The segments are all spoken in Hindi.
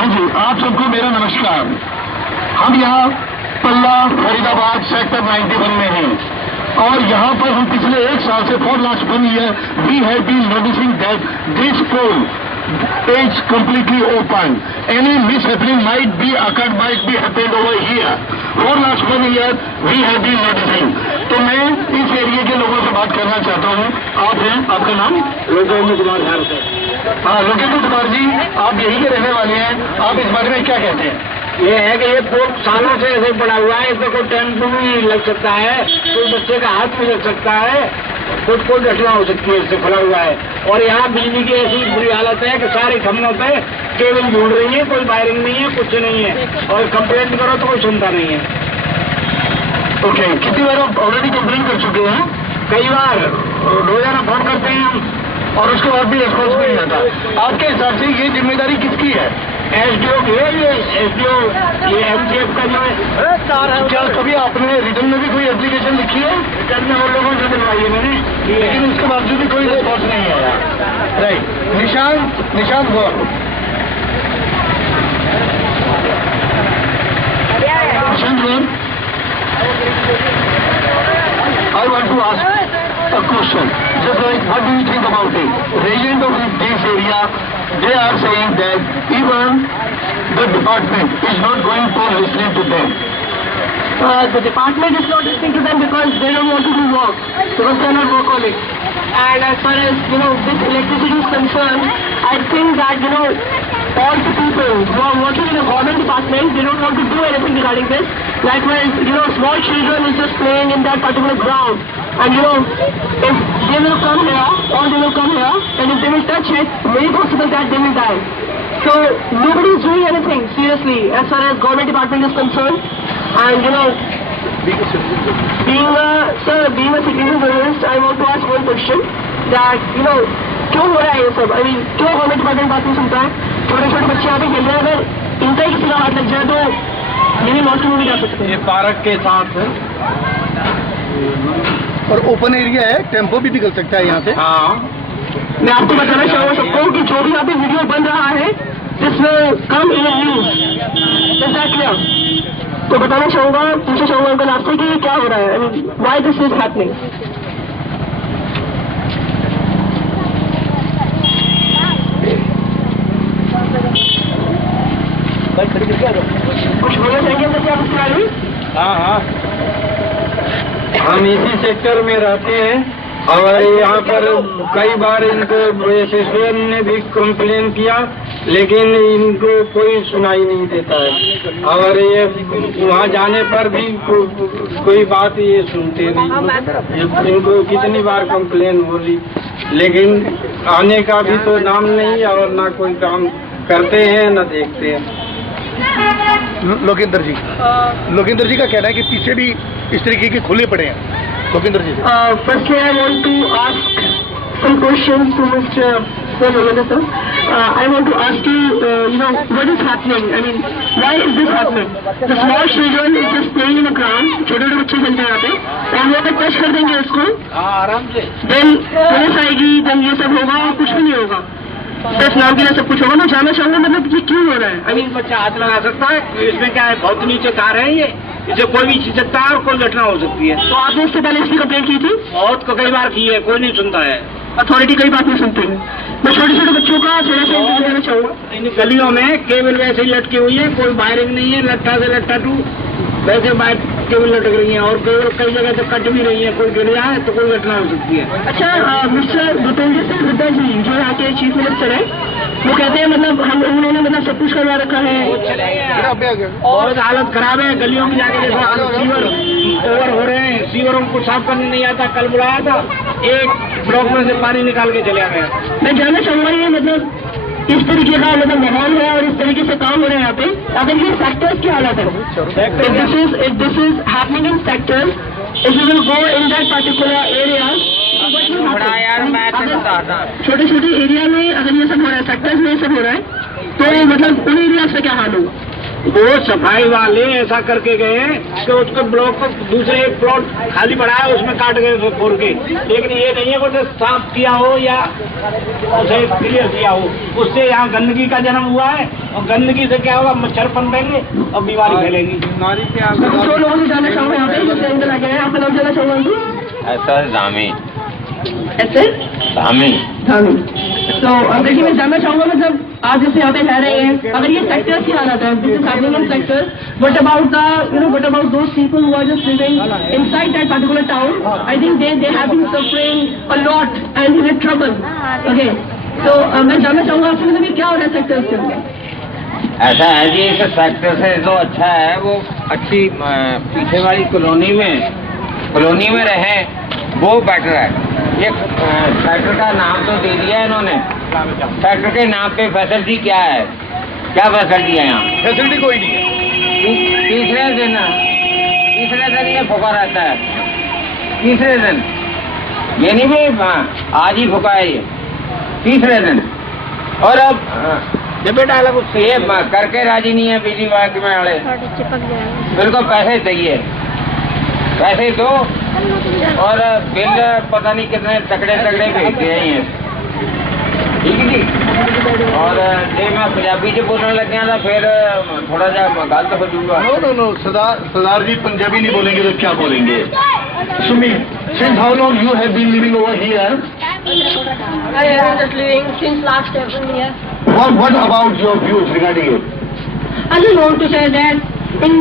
हाँ जी, आप सबको मेरा नमस्कार। हम यहाँ पल्ला फरीदाबाद सेक्टर 91 में हैं और यहाँ पर हम पिछले 1 साल से for last 1 year we have been noticing that this pole is completely open. Any mishappening might be occurred, might be happened over here. For last 1 year we have been noticing. तो मैं इस एरिया के लोगों से बात करना चाहता हूँ। आप हैं, आपका नाम? लोकेंद्र कुमार झारखंड। हाँ, लोकेंद्र कुमार जी, आप यही के रहने वाले हैं। आप इस बारे में क्या कहते हैं? ये है कि ये पोल सालों से ऐसे पड़ा हुआ है, इसमें कोई टेंट भी लग सकता है, कोई बच्चे का हाथ भी लग सकता है, कुछ कोई घटना हो सकती है, इससे फैला हुआ है। और यहाँ बिजली की ऐसी बुरी हालत है कि सारे खंभों पे केबल ढूंढ रही है, कोई वायरिंग नहीं है, कुछ नहीं है, और कंप्लेंट करो तो कोई सुनता नहीं है। ओके, कितनी बार आप ऑलरेडी कंप्लेंट कर चुके हैं? कई बार रोजाना फोन करते हैं हम, और उसके बाद भी रिस्पॉन्स नहीं आता। आपके हिसाब से ये जिम्मेदारी किसकी है? SDO की है, ये SDO, ये MCF का जो है। क्या कभी आपने रिटर्न में भी कोई एप्लीकेशन लिखी है? रिटर्न में और लोगों से दिलवाई है मैंने, लेकिन उसके बावजूद भी कोई रिस्पॉन्स नहीं आया। Right, Nishant Gaur. Nishant Gaur, I want to ask a question. Just like, what do you think about it? Resident of this area, they are saying that even the department is not going to listen to them. The department is not listening to them because they don't want to do work, because they are not workaholics. And as far as, this electricity is concerned, I think that, all the people who are working in a government department, they don't want to do anything regarding this. Likewise, small children is just playing in that particular ground. And, if they will come here, or they will come here, and if they will touch it, very possible that they will die. So, nobody is doing anything, seriously, as far as government department is concerned. And, being a citizen journalist, I want to ask one question, that, क्यों हो रहा है ये सब? क्यों गवर्नमेंट डिपार्टमेंट बात नहीं सुनता है? छोटे छोटे बच्चे यहाँ पे खेल रहे हैं, अगर इनका ही किसी का हाथ लग जाए तो ये भी लॉस्ट में जा सकते हैं। ये पार्क के साथ है और ओपन एरिया है, टेम्पो भी निकल सकता है यहाँ से। हाँ, मैं आपको बताना चाहूँगा सबको कि जो भी यहाँ पे वीडियो बन रहा है, जिसमें कम इन न्यूज, तो बताना चाहूँगा, पूछना चाहूँगा अंकल आपसे कि क्या हो रहा है, व्हाई दिस इज हैपनिंग? कुछ बोलना चाहेंगे अंकल क्या इसके बारे में? हाँ, हम इसी सेक्टर में रहते हैं और यहाँ पर कई बार इनको एसोसिएशन ने भी कंप्लेन किया, लेकिन इनको कोई सुनाई नहीं देता है। और ये वहाँ जाने पर भी कोई बात ये सुनते नहीं। इनको कितनी बार कंप्लेन बोली, लेकिन आने का भी तो नाम नहीं और ना कोई काम करते हैं न देखते हैं। लोकेंद्र जी का कहना है कि पीछे भी इस तरीके के खुले पड़े हैं। लोकेंद्र जी, firstly I want to ask some questions to Mr. Sir. I want to ask you, what is happening? Why is this happening? The small children is just playing in the ground. छोटे छोटे बच्चे खेलते हैं यहाँ पे, और वो अगर टच कर देंगे उसको, आराम से, then पुलिस आएगी, then ये सब होगा और कुछ भी नहीं होगा। बस नाम के लिए सब कुछ होगा। मैं जानना चाहूँगा मतलब ये क्यों हो रहा है? बच्चा हाथ लगा सकता है, इसमें क्या है, बहुत नीचे तार है ये, इसे कोई भी छीन सकता है और कोई घटना हो सकती है। तो आपने इससे पहले इसकी कंप्लेंट की थी? बहुत को कई बार की है, कोई नहीं सुनता है। अथॉरिटी कई बात नहीं सुनती है। मैं छोटे छोटे बच्चों का थोड़ा सा इंतजार करना चाहूँगा। इन गलियों में केबल वैसे ही लटकी हुई है, कोई वायरिंग नहीं है, लट्टा से लट्टा टू वैसे वायर केबल लटक रही है, और कई जगह तो कट भी रही है, कोई गिर जाए तो कोई घटना हो सकती है। अच्छा, मिस्टर भूपेंद्र सिंह हुड्डा जी जो यहाँ के चीफ मिनिस्टर है, वो कहते हैं उन्होंने सब कुछ करवा रखा है। बहुत हालत खराब है, गलियों में जाके देखो, सीवर ओवर हो रहे हैं, सीवरों को साफ करने नहीं आता। कल बुलाया था, एक ब्लॉक में से पानी निकाल के चले गए। मैं जानना चाहूँगा ये इस तरीके का माहौल है और इस तरीके से काम हो रहा है यहाँ पे, अगर ये सेक्टर्स की हालत है, if this is happening in sectors, if you will go in that particular area, छोटे छोटे एरिया में अगर ये सब हो रहा है, सेक्टर्स में ये सब हो रहा है, तो उन एरिया से क्या हाल होगा? वो सफाई वाले ऐसा करके गए कि उसके ब्लॉक को दूसरे एक प्लॉट खाली पड़ा है उसमें काट गए उसको फोड़ के, लेकिन ये नहीं है कि उसे साफ किया हो या उसे क्लियर किया हो। उससे यहाँ गंदगी का जन्म हुआ है और गंदगी से क्या होगा, मच्छर पनपेंगे और बीमारी फैलेगी। बीमारी क्या जो लोगों से जाना चाहूँगा यहाँ पे जो अंदर आ गए हैं, आपका नाम जाना चाहूँगा? ऐसा धामी ऐसे धामी धामी। तो देखिए मैं जानना चाहूँगा, मतलब आज जैसे यहाँ पे रह रहे हैं, अगर ये सेक्टर्स की हालत है, this is happening in sector, what about the what about those people who are just living inside that particular town? I think they have been suffering a lot and in trouble. Okay, तो मैं जानना चाहूँगा आपसे, मतलब ये क्या हो रहा है सेक्टर्स के अंदर? ऐसा है जी, इस सेक्टर से जो अच्छा है वो अच्छी पीछे वाली कॉलोनी में रहे वो बेटर है। ये सेक्टर का नाम तो दे दिया है इन्होंने, सेक्टर के नाम पे फैसिलिटी क्या है, क्या फैसिलिटी है यहाँ? फैसिलिटी कोई नहीं है। तीसरे दिन ये फुका रहता है, तीसरे दिन, ये नहीं भी आज ही फुका है ये, तीसरे दिन। और अब बेटा अलग उससे ये करके राजी नहीं है बिजली महकमे वाले, बिल्कुल पैसे चाहिए, पैसे दो और बिल पता नहीं कितने तगड़े भेजते हैं ये, ठीक है जी। और जे मैं पंजाबी च बोलने लग गया था फिर थोड़ा सा गलत हो जाऊंगा। नो सरदार जी पंजाबी नहीं बोलेंगे तो क्या बोलेंगे? Sumit, since how long you have been living over here? I am just living since last 7 years. What about your views regarding it? I just want to say that in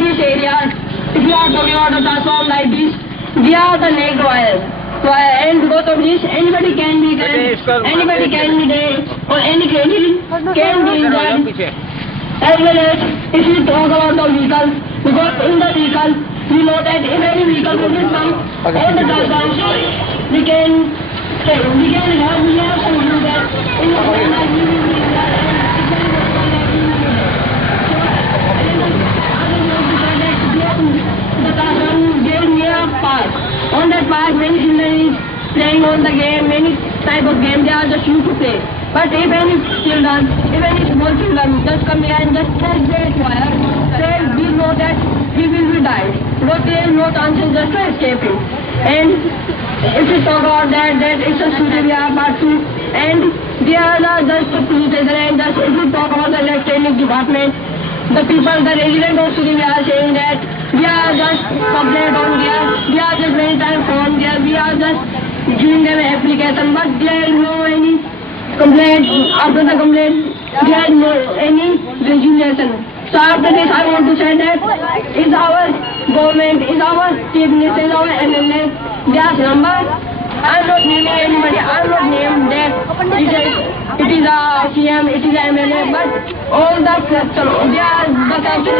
this area, if you are talking about a transform like this, we are the naked wires. And because of this, anybody can be there, anybody can be there, or anything can be there. As well as if you talk about the vehicle, because in the vehicle, we know that in any vehicle we will come on the transform, we have some view that in the vehicle we will be the transform gave me a park. On that park, many children is playing on the game, many type of game they are just used to play. But if any children, if any small children just come here and just touch that wire, then we know that he will be died. But there is no chances just to escape him. And if we talk about that it's a Surya part 2, and they are just the police station, and just if we talk about the electronic department, the people, the residents of Surya are saying that we are just complaint on there, we are just many times on there, we are just giving them application, but there is no any complaint. After the complaint, there is no any resolution. So after this, I want to say that is our government, is our chief minister, is our MLA, their number. I'm not naming anybody, I'm not naming that it is a CM, it is a MLA, but all the sector, they are the country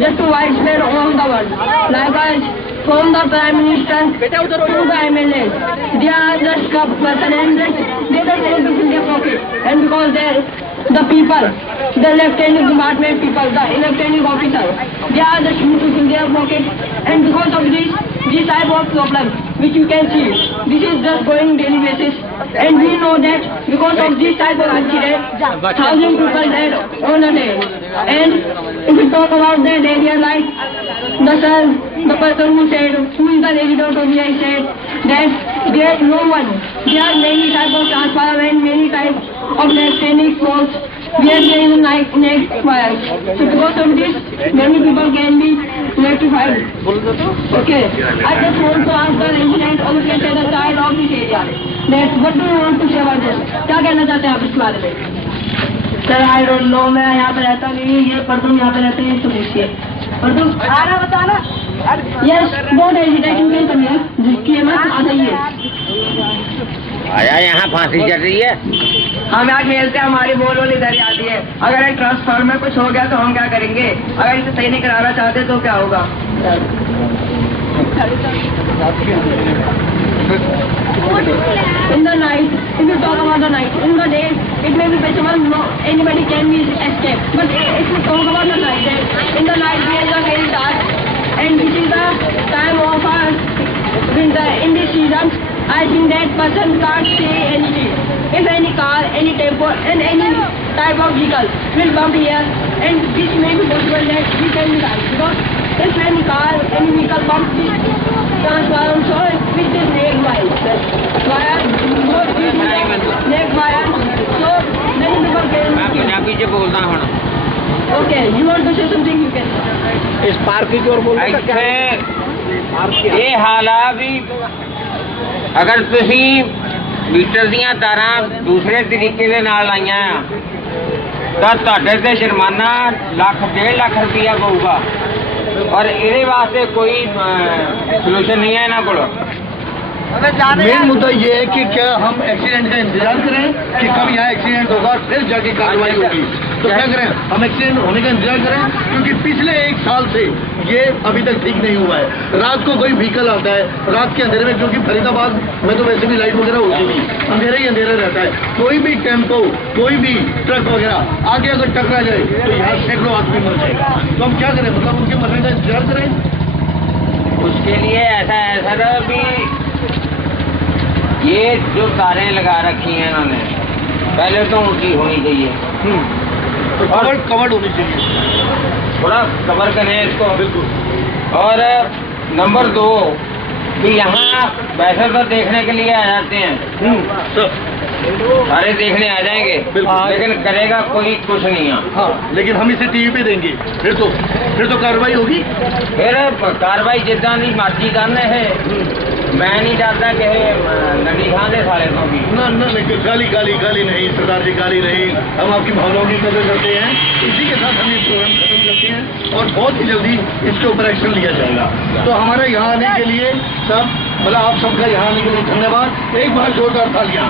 just widespread all the world. Like us, from the Prime Minister to the MLA, they are just person and they don't want to fill their pocket. And because the people, the electronic department people, the electronic officer, they are just used to fill their pocket. And because of this type of problem, which you can see, this is just going daily basis. And we know that because of this type of incident, 1,000 people died on a day. And if we talk about that area, like the person who is the resident of here said that there is no one. There are many types of transformers and many types of electronic poles. There is like next wires. So because of this, many people can be electrified. Okay. I just want to ask the resident or you can say the child of this area. That what do you want to say about this? क्या कहना चाहते हैं आप इस बारे में? Sir, I don't know. मैं यहाँ पे रहता नहीं, ये परदुम यहाँ पे रहते हैं, तो देखिए परदुम आ रहा बताना। Yes, don't hesitate, you can come here. जिसकी मत आ जाइए। आया यहाँ फांसी चल रही है। हम यहाँ खेलते हैं, हमारी बॉल वाली इधर ही आती है। अगर एक ट्रांसफार्मर में कुछ हो गया तो हम क्या करेंगे? अगर इसे सही नहीं कराना चाहते तो क्या होगा? In the night, if you talk about the night, in the day, it may be possible, no, anybody can be escaped. But if you talk about the night, in the night we are very dark, and this is the time of our winter. In this season, I think that person can't say anything. If any car, any tempo, and any type of vehicle will come here, and this may be possible that we can be right. Because if any car, any vehicle comes this transform, so with this neck wire, neck wire, so many people can. मैं पंजाबी च बोलदा हूं Okay, you want to say something? You can. इस पार्क की ओर बोलने का क्या ਇੱਥੇ ਇਹ ਹਾਲ ਆ ਵੀ ਅਗਰ ਤੁਸੀਂ ਮੀਟਰ ਦੀਆਂ ਤਾਰਾਂ ਦੂਸਰੇ ਤਰੀਕੇ ਦੇ ਨਾਲ ਲਾਈਆਂ ਆ ਤਾਂ ਤੁਹਾਡੇ ਤੇ ਜੁਰਮਾਨਾ ਲੱਖ 1.5 ਲੱਖ ਰੁਪਇਆ ਪਊਗਾ ਔਰ ਇਹਦੇ ਵਾਸਤੇ ਕੋਈ ਸੋਲੂਸ਼ਨ ਨਹੀਂ ਹੈ ਇਹਨਾਂ ਕੋਲ मेन मुद्दा ये है कि क्या हम एक्सीडेंट का इंतजार करें कि कब यहाँ एक्सीडेंट होगा फिर जाके कार्रवाई होगी। तो क्या करें, हम एक्सीडेंट होने का इंतजार करें, क्योंकि पिछले 1 साल से ये अभी तक ठीक नहीं हुआ है। रात को कोई व्हीकल आता है, रात के अंधेरे में, क्योंकि फरीदाबाद में तो वैसे भी लाइट वगैरह होती नहीं, अंधेरा ही अंधेरा रहता है। कोई भी टेम्पो, कोई भी ट्रक वगैरह आगे अगर टकरा जाए तो यहाँ सैकड़ों आदमी मर जाएगा। तो हम क्या करें, मतलब उनके मरने का इंतजार करें। उसके लिए ऐसा है सर भी ये जो तारें लगा रखी हैं इन्होंने पहले तो ऊंची होनी चाहिए तो कवर्ड होनी चाहिए, थोड़ा कवर करें इसको बिल्कुल। और नंबर 2 कि यहाँ वैसे तो देखने के लिए आ जाते हैं, सारे देखने आ जाएंगे लेकिन करेगा कोई कुछ नहीं है। हाँ, लेकिन हम इसे टीवी पे देंगे फिर तो कार्रवाई होगी। फिर कार्रवाई जितना की मर्जी करने है, मैं नहीं चाहता कि नंगी खाने सारे तो भी ना लेकिन गाली नहीं सरदार जी, गाली नहीं। हम आपकी भावनाओं की कदर करते हैं, इसी के साथ हम ये प्रोग्राम खत्म करते हैं और बहुत ही जल्दी इसके ऊपर एक्शन लिया जाएगा। तो हमारे यहाँ आने के लिए सब, मतलब आप सबका यहाँ आने के लिए धन्यवाद। एक बार जोरदार तालियां।